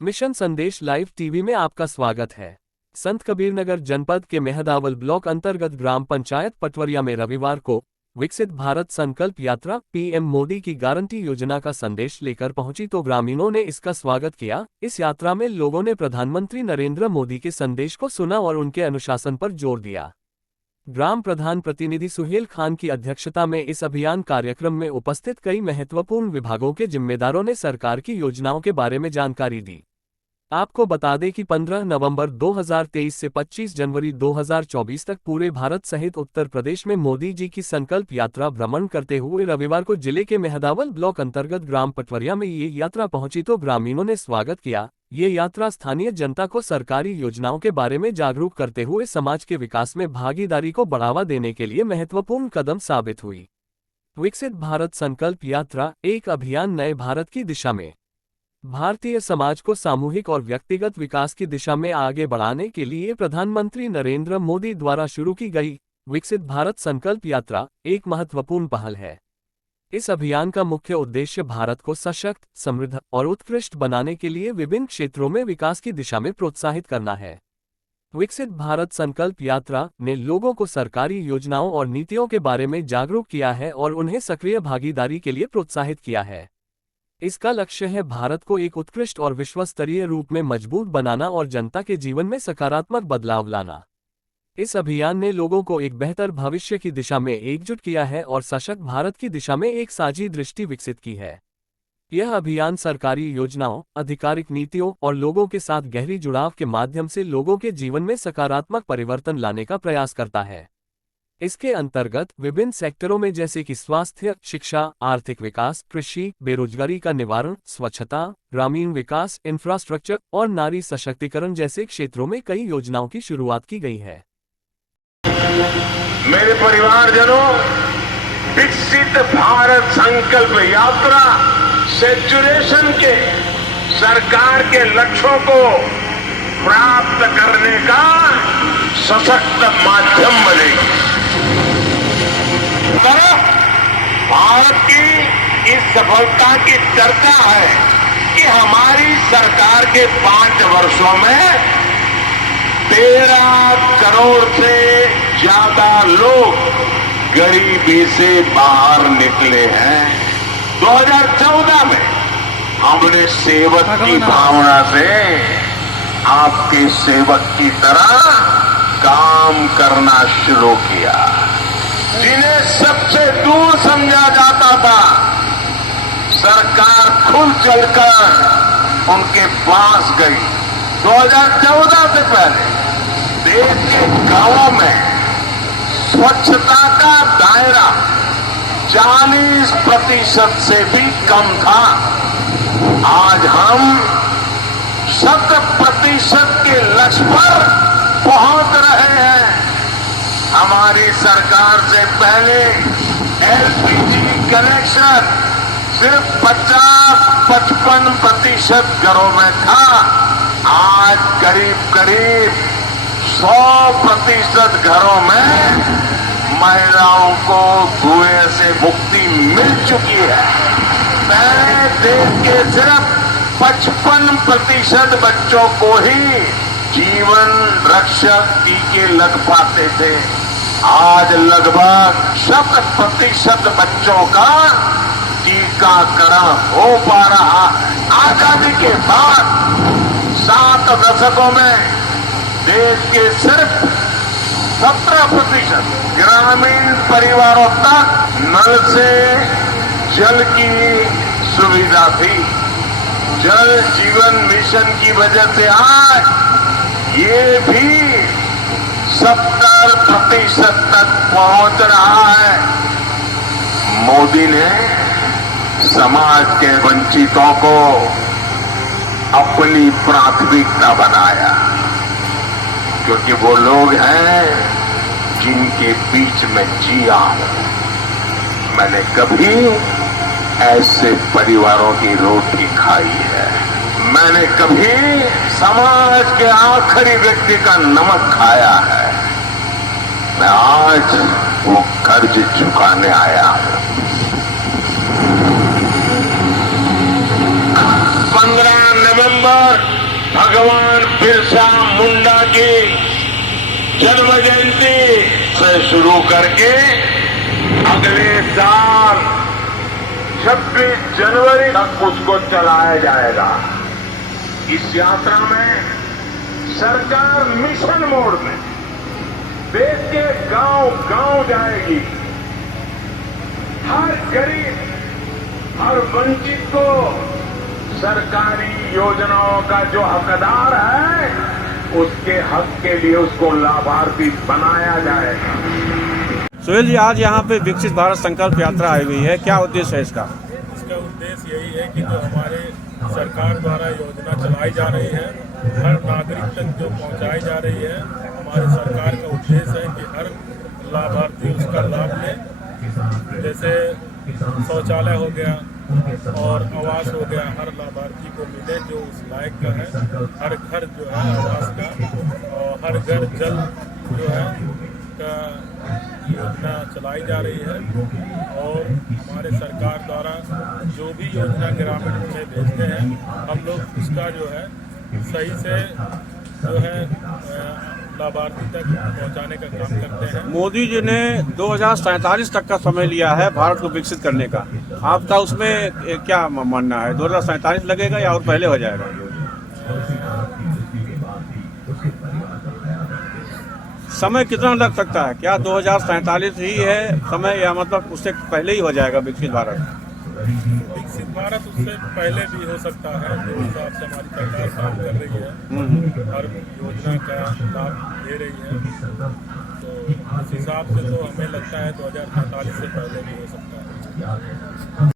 Mission संदेश live TV में आपका स्वागत है। संत कबीरनगर जनपद के मेहदावल ब्लॉक अंतर्गत ग्राम पंचायत पटवरिया में रविवार को विकसित भारत संकल्प यात्रा पीएम मोदी की गारंटी योजना का संदेश लेकर पहुंची तो ग्रामीणों ने इसका स्वागत किया। इस यात्रा में लोगों ने प्रधानमंत्री नरेंद्र मोदी के संदेश को सुना और उनके अनुशासन पर जोर दिया। ग्राम प्रधान प्रतिनिधि सुहेल खान की अध्यक्षता में इस अभियान कार्यक्रम में उपस्थित कई महत्वपूर्ण विभागों के जिम्मेदारों ने सरकार की योजनाओं के बारे में जानकारी दी। आपको बता दें कि 15 नवंबर 2023 से 25 जनवरी 2024 तक पूरे भारत सहित उत्तर प्रदेश में मोदी जी की संकल्प यात्रा भ्रमण करते हुए रविवार को जिले के मेहदावल ब्लॉक अंतर्गत ग्राम पटवरिया में ये यात्रा पहुंची तो ग्रामीणों ने स्वागत किया। ये यात्रा स्थानीय जनता को सरकारी योजनाओं के बारे में जागरूक करते हुए समाज के विकास में भागीदारी को बढ़ावा देने के लिए महत्वपूर्ण कदम साबित हुई। विकसित भारत संकल्प यात्रा एक अभियान नए भारत की दिशा में भारतीय समाज को सामूहिक और व्यक्तिगत विकास की दिशा में आगे बढ़ाने के लिए प्रधानमंत्री नरेंद्र मोदी द्वारा शुरू की गई विकसित भारत संकल्प यात्रा एक महत्वपूर्ण पहल है। इस अभियान का मुख्य उद्देश्य भारत को सशक्त, समृद्ध और उत्कृष्ट बनाने के लिए विभिन्न क्षेत्रों में विकास की दिशा में प्रोत्साहित करना है। विकसित भारत संकल्प यात्रा ने लोगों को सरकारी योजनाओं और नीतियों के बारे में जागरूक किया है और उन्हें सक्रिय भागीदारी के लिए प्रोत्साहित किया है। इसका लक्ष्य है भारत को एक उत्कृष्ट और विश्वस्तरीय रूप में मजबूत बनाना और जनता के जीवन में सकारात्मक बदलाव लाना। इस अभियान ने लोगों को एक बेहतर भविष्य की दिशा में एकजुट किया है और सशक्त भारत की दिशा में एक साझी दृष्टि विकसित की है। यह अभियान सरकारी योजनाओं, आधिकारिक नीतियों और लोगों के साथ गहरी जुड़ाव के माध्यम से लोगों के जीवन में सकारात्मक परिवर्तन लाने का प्रयास करता है। इसके अंतर्गत विभिन्न सेक्टरों में जैसे कि स्वास्थ्य, शिक्षा, आर्थिक विकास, कृषि, बेरोजगारी का निवारण, स्वच्छता, ग्रामीण विकास, इंफ्रास्ट्रक्चर और नारी सशक्तिकरण जैसे क्षेत्रों में कई योजनाओं की शुरुआत की गई है। मेरे परिवारजनों, विकसित भारत संकल्प यात्रा सेचुरेशन के सरकार के लक्ष्यों को प्राप्त करने का सशक्त माध्यम बनेगी। भारत की इस सफलता की चर्चा है कि हमारी सरकार के 5 वर्षों में 13 करोड़ से ज्यादा लोग गरीबी से बाहर निकले हैं। 2014 में हमने सेवक की भावना से आपके सेवक की तरह काम करना शुरू किया। जिन्हें सबसे दूर समझा जाता था, सरकार खुद चलकर उनके पास गई। 2014 से पहले देश के गांवों में स्वच्छता का दायरा 40% से भी कम था। आज हम 100% के लक्ष्य पर पहुंच रहे हैं। हमारी सरकार से पहले एलपीजी कनेक्शन सिर्फ 50-55% घरों में था। आज करीब 100% घरों में महिलाओं को धुएं से मुक्ति मिल चुकी है। पहले देश के सिर्फ 55% बच्चों को ही जीवन रक्षक टीके लग पाते थे। आज लगभग 100% बच्चों का टीकाकरण हो पा रहा। आजादी के बाद 7 दशकों में देश के सिर्फ 17% ग्रामीण परिवारों तक नल से जल की सुविधा थी। जल जीवन मिशन की वजह से आज ये भी 70% तक पहुंच रहा है। मोदी ने समाज के वंचितों को अपनी प्राथमिकता बनाया, क्योंकि वो लोग हैं जिनके बीच में जिया हूं। मैंने कभी ऐसे परिवारों की रोटी खाई है। मैंने कभी समाज के आखिरी व्यक्ति का नमक खाया है। मैं आज वो कर्ज चुकाने आया हूं। 15 नवंबर भगवान बिरसा मुंडा की जन्म जयंती से शुरू करके अगले साल 26 जनवरी तक उसको चलाया जाएगा। इस यात्रा में सरकार मिशन मोड में देश के गांव-गांव जाएगी। हर गरीब, हर वंचित को सरकारी योजनाओं का जो हकदार है, उसके हक के लिए उसको लाभार्थी बनाया जाएगा। सुहेल जी, आज यहाँ पे विकसित भारत संकल्प यात्रा आई हुई है, क्या उद्देश्य है इसका? इसका उद्देश्य यही है कि जो हमारे सरकार द्वारा योजना चलाई जा रही है, हर नागरिक तक जो पहुंचाई जा रही है, हमारे सरकार का उद्देश्य है कि हर लाभार्थी उसका लाभ ले। जैसे शौचालय हो गया और आवास हो गया, हर लाभार्थी को मिले जो उस लायक का है। हर घर जो है आवास का और हर घर जल जो है का योजना चलाई जा रही है। और हमारे सरकार द्वारा जो भी योजना ग्रामीण में भेजते हैं, हम लोग उसका जो है सही से जो है लाभार्थी तक पहुंचाने का काम करते हैं। मोदी जी ने 2047 तक का समय लिया है भारत को विकसित करने का। आपका उसमें क्या मानना है? 2047 लगेगा या और पहले हो जाएगा? समय कितना लग सकता है? क्या 2047 ही है समय या मतलब उससे पहले ही हो जाएगा विकसित भारत? विकसित भारत उससे पहले भी हो सकता है। जो हिसाब से हमारी सरकार काम कर रही है, हर योजना का लाभ दे रही है, तो उस हिसाब से तो हमें लगता है 2045 से पहले भी हो सकता है।